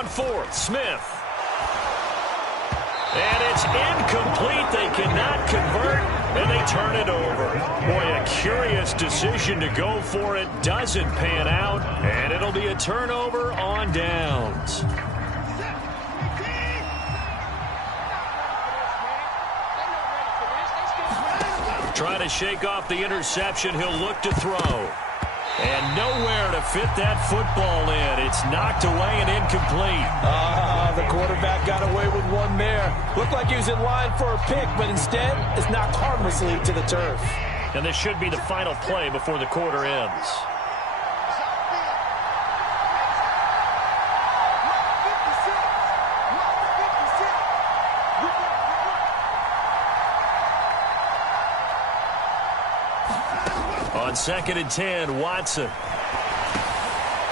on fourth. Smith. And it's incomplete. They cannot convert, and they turn it over. Boy, a curious decision to go for it. Doesn't pan out, and it'll be a turnover on downs. Trying to shake off the interception. He'll look to throw. And nowhere to fit that football in. It's knocked away and incomplete. The quarterback got away with one there. Looked like he was in line for a pick, but instead it's knocked harmlessly to the turf. And this should be the final play before the quarter ends. On 2nd and 10, Watson.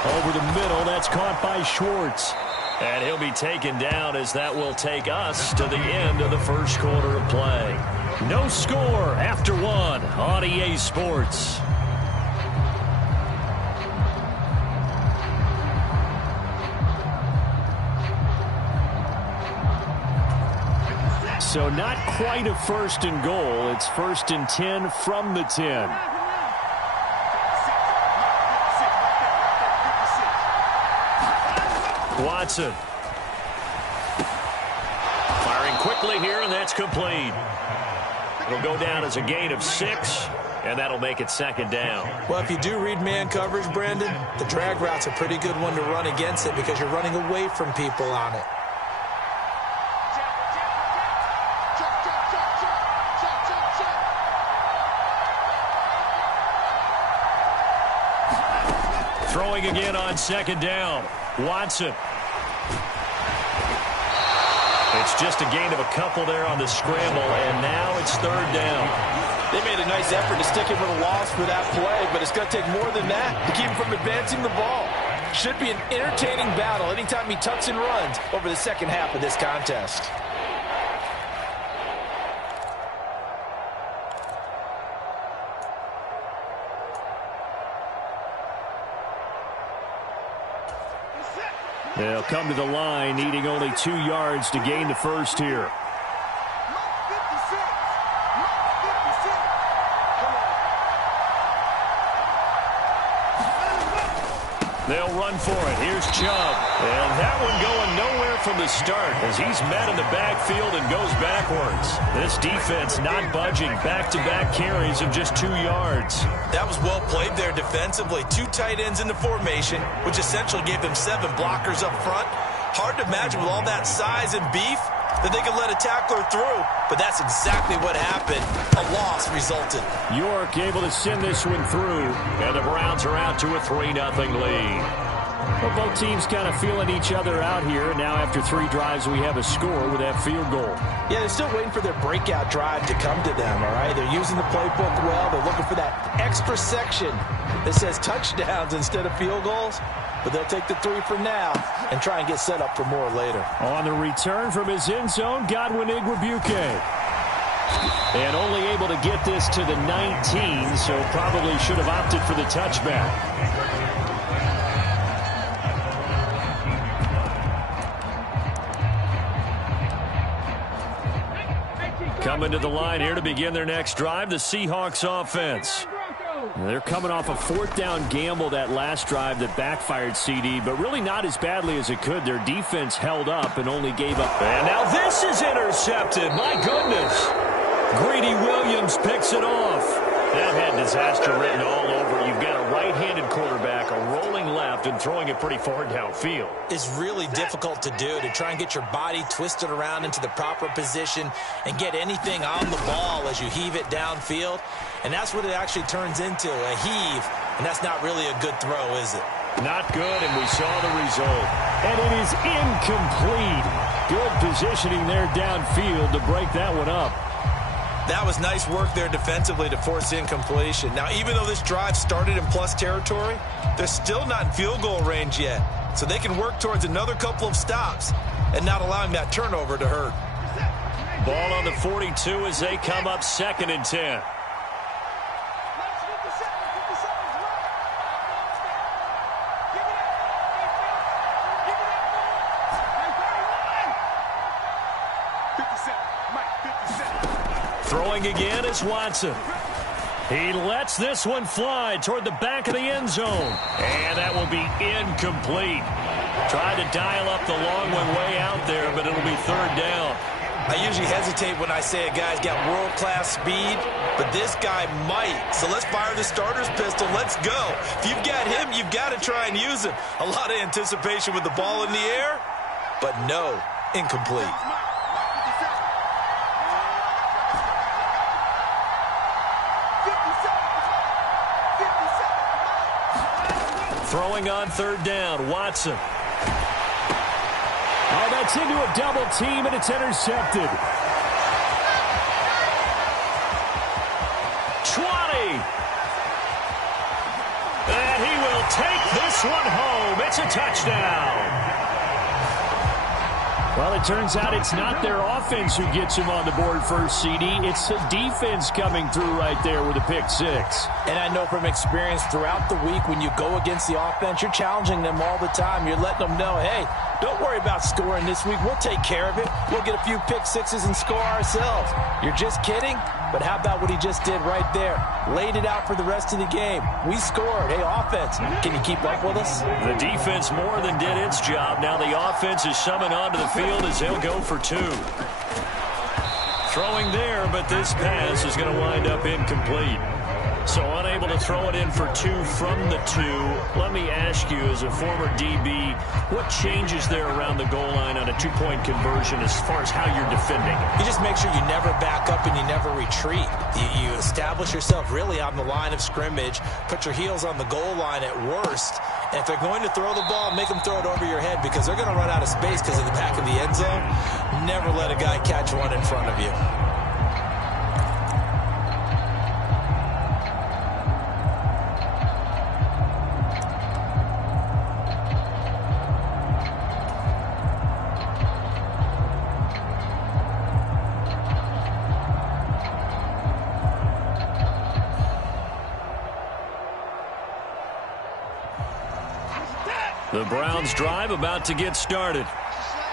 Over the middle, that's caught by Schwartz. And he'll be taken down as that will take us to the end of the first quarter of play. No score after one on EA Sports. So not quite a 1st and goal. It's 1st and 10 from the 10. Watson. Firing quickly here, and that's complete. It'll go down as a gain of 6, and that'll make it 2nd down. Well, if you do read man coverage, Brandon, the drag route's a pretty good one to run against it because you're running away from people on it. Throwing again on 2nd down. Watson. It's just a gain of a couple there on the scramble, and now it's 3rd down. They made a nice effort to stick him with a loss for that play, but it's going to take more than that to keep him from advancing the ball. Should be an entertaining battle anytime he tucks and runs over the second half of this contest. They'll come to the line, needing only 2 yards to gain the first here. They'll run for it. Here's Chubb. And that one going nowhere from the start as he's met in the backfield and goes backwards. This defense not budging. Back-to-back carries of just 2 yards. That was well played there defensively. 2 tight ends in the formation, which essentially gave them 7 blockers up front. Hard to imagine with all that size and beef that they could let a tackler through, but that's exactly what happened. A loss resulted. York able to send this one through, and the Browns are out to a 3-0 lead. Well, both teams kind of feeling each other out here. Now after 3 drives, we have a score with that field goal. Yeah, they're still waiting for their breakout drive to come to them, all right? They're using the playbook well. They're looking for that extra section that says touchdowns instead of field goals. But they'll take the 3 for now and try and get set up for more later. On the return from his end zone, Godwin Igwebuike. And only able to get this to the 19, so probably should have opted for the touchback. Coming to the line here to begin their next drive, the Seahawks offense. They're coming off a 4th down gamble that last drive that backfired CD, but really not as badly as it could. Their defense held up and only gave up. And now this is intercepted. My goodness. Greedy Williams picks it off. That had disaster written all over. You've got a right-handed quarterback, a rolling left, and throwing it pretty far downfield. It's really difficult to do, to try and get your body twisted around into the proper position and get anything on the ball as you heave it downfield. And that's what it actually turns into, a heave. And that's not really a good throw, is it? Not good, and we saw the result. And it is incomplete. Good positioning there downfield to break that one up. That was nice work there defensively to force incompletion. Now, even though this drive started in plus territory, they're still not in field goal range yet. So they can work towards another couple of stops and not allowing that turnover to hurt. Ball on the 42 as they come up 2nd and 10. Throwing again is Watson. He lets this one fly toward the back of the end zone. And that will be incomplete. Tried to dial up the long one way out there, but it'll be third down. I usually hesitate when I say a guy's got world-class speed, but this guy might. So let's fire the starter's pistol. Let's go. If you've got him, you've got to try and use him. A lot of anticipation with the ball in the air, but no, incomplete. Throwing on third down, Watson. Oh, that's into a double team, and it's intercepted. 20. And he will take this one home. It's a touchdown. Well, it turns out it's not their offense who gets him on the board first, CD. It's the defense coming through right there with a pick six. And I know from experience throughout the week, when you go against the offense, you're challenging them all the time. You're letting them know, hey, don't worry about scoring this week. We'll take care of it. We'll get a few pick sixes and score ourselves. You're just kidding? But how about what he just did right there? Laid it out for the rest of the game. We scored. Hey, offense, can you keep up with us? The defense more than did its job. Now the offense is summoned onto the field as they'll go for two. Throwing there, but this pass is going to wind up incomplete. So unable to throw it in for two from the two. Let me ask you, as a former DB, what changes there around the goal line on a two-point conversion as far as how you're defending? You just make sure you never back up and you never retreat. You establish yourself really on the line of scrimmage, put your heels on the goal line at worst, and if they're going to throw the ball, make them throw it over your head because they're going to run out of space because of the back of the end zone. Never let a guy catch one in front of you. The Browns drive about to get started.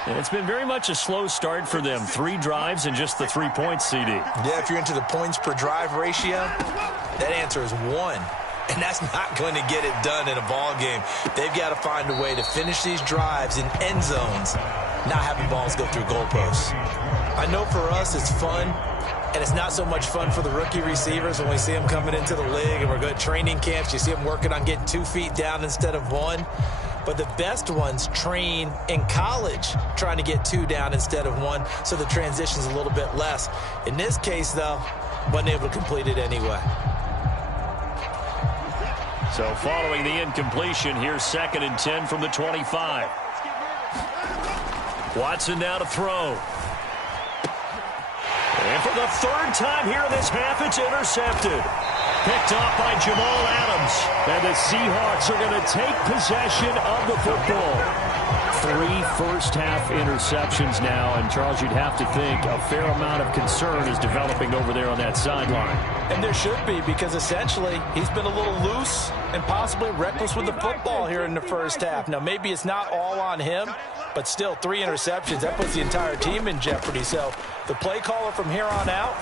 And it's been very much a slow start for them. 3 drives and just the 3 points, CD. Yeah, if you're into the points per drive ratio, that answer is 1. And that's not going to get it done in a ball game. They've got to find a way to finish these drives in end zones, not having balls go through goalposts. I know for us it's fun, and it's not so much fun for the rookie receivers when we see them coming into the league and we're going to training camps. You see them working on getting 2 feet down instead of 1. But the best ones train in college trying to get 2 down instead of 1, so the transition's a little bit less. In this case, though, wasn't able to complete it anyway. So following the incompletion, here's 2nd and 10 from the 25. Watson now to throw. And for the 3rd time here in this half, it's intercepted. Picked off by Jamal Adams. And the Seahawks are going to take possession of the football. 3 first-half interceptions now. And, Charles, you'd have to think a fair amount of concern is developing over there on that sideline. And there should be, because essentially he's been a little loose and possibly reckless with the football here in the first half. Now, maybe it's not all on him, but still 3 interceptions. That puts the entire team in jeopardy. So the play caller from here on out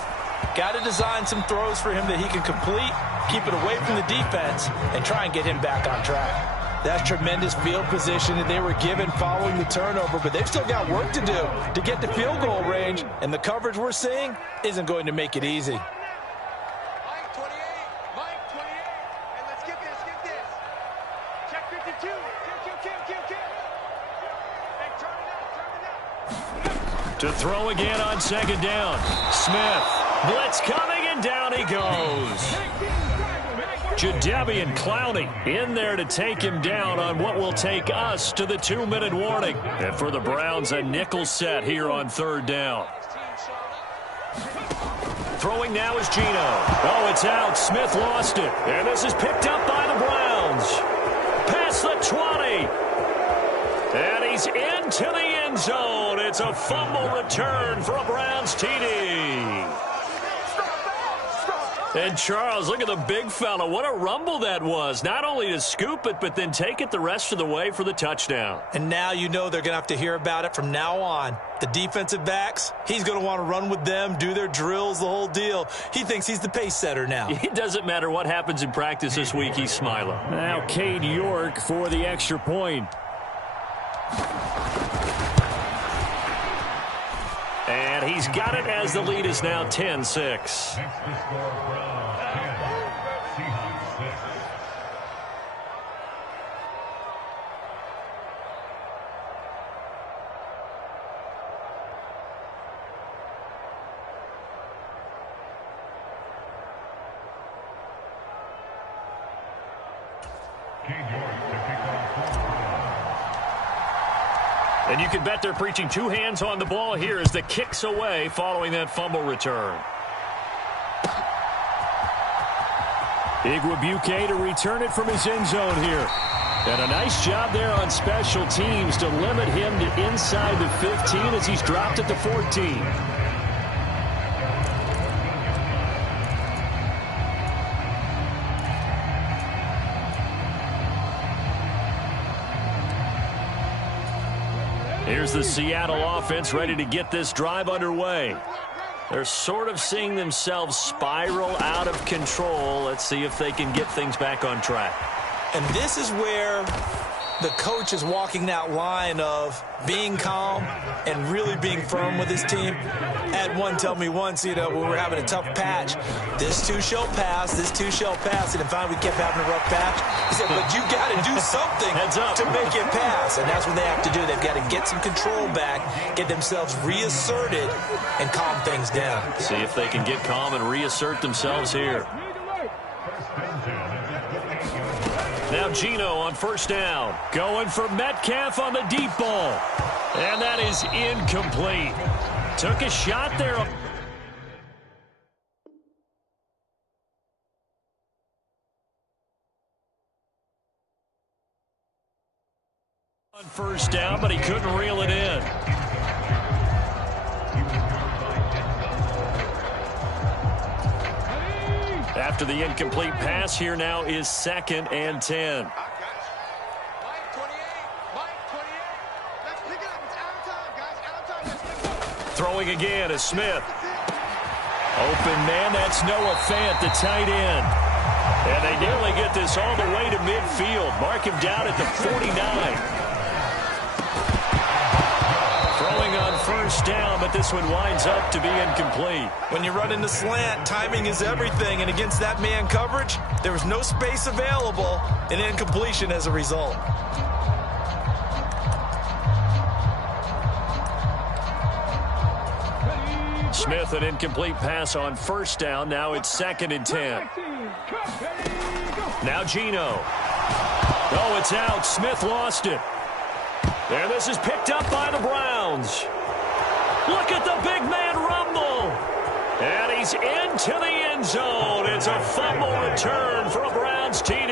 got to design some throws for him that he can complete, keep it away from the defense, and try and get him back on track. That's tremendous field position that they were given following the turnover, but they've still got work to do to get to field goal range, and the coverage we're seeing isn't going to make it easy. Mike 28, and let's get this. Check 52, kill. Hey, turn it up. To throw again on 2nd down. Smith. Blitz coming, and down he goes. Jadeveon Clowney in there to take him down on what will take us to the 2-minute warning. And for the Browns, a nickel set here on 3rd down. Throwing now is Geno. Oh, it's out. Smith lost it. And this is picked up by the Browns. Past the 20. And he's into the end zone. It's a fumble return for a Browns TD. And Charles, look at the big fella. What a rumble that was. Not only to scoop it, but then take it the rest of the way for the touchdown. And now you know they're going to have to hear about it from now on. The defensive backs, he's going to want to run with them, do their drills, the whole deal. He thinks he's the pace setter now. It doesn't matter what happens in practice this week. He's smiling. Now Cade York for the extra point. And he's got it as the lead is now 10-6. And you can bet they're preaching two hands on the ball here as the kick's away following that fumble return. Igwebuike to return it from his end zone here. And a nice job there on special teams to limit him to inside the 15 as he's dropped at the 14. Here's the Seattle offense ready to get this drive underway. They're sort of seeing themselves spiral out of control. Let's see if they can get things back on track. And this is where the coach is walking that line of being calm and really being firm with his team. I had one tell me once, when we were having a tough patch, this too shall pass, this too shall pass. And finally we kept having a rough patch. He said, but you got to do something to make it pass. And that's what they have to do. They've got to get some control back, get themselves reasserted, and calm things down. See if they can get calm and reassert themselves here. Now Geno on first down. Going for Metcalf on the deep ball. And that is incomplete. Took a shot there. On first down, but he couldn't reel it in. After the incomplete pass, here now is 2nd and 10. Throwing again is Smith. Open man, that's Noah Fant, the tight end. And they nearly get this all the way to midfield. Mark him down at the 49. Throwing on first down, but this one winds up to be incomplete. When you run in the slant, timing is everything, and against that man coverage, there was no space available, and incompletion as a result. Smith, an incomplete pass on first down. Now it's 2nd and 10. Now Geno. Oh, it's out. Smith lost it. And this is picked up by the Browns. Look at the big man rumble. And he's into the end zone. It's a fumble return for a Browns team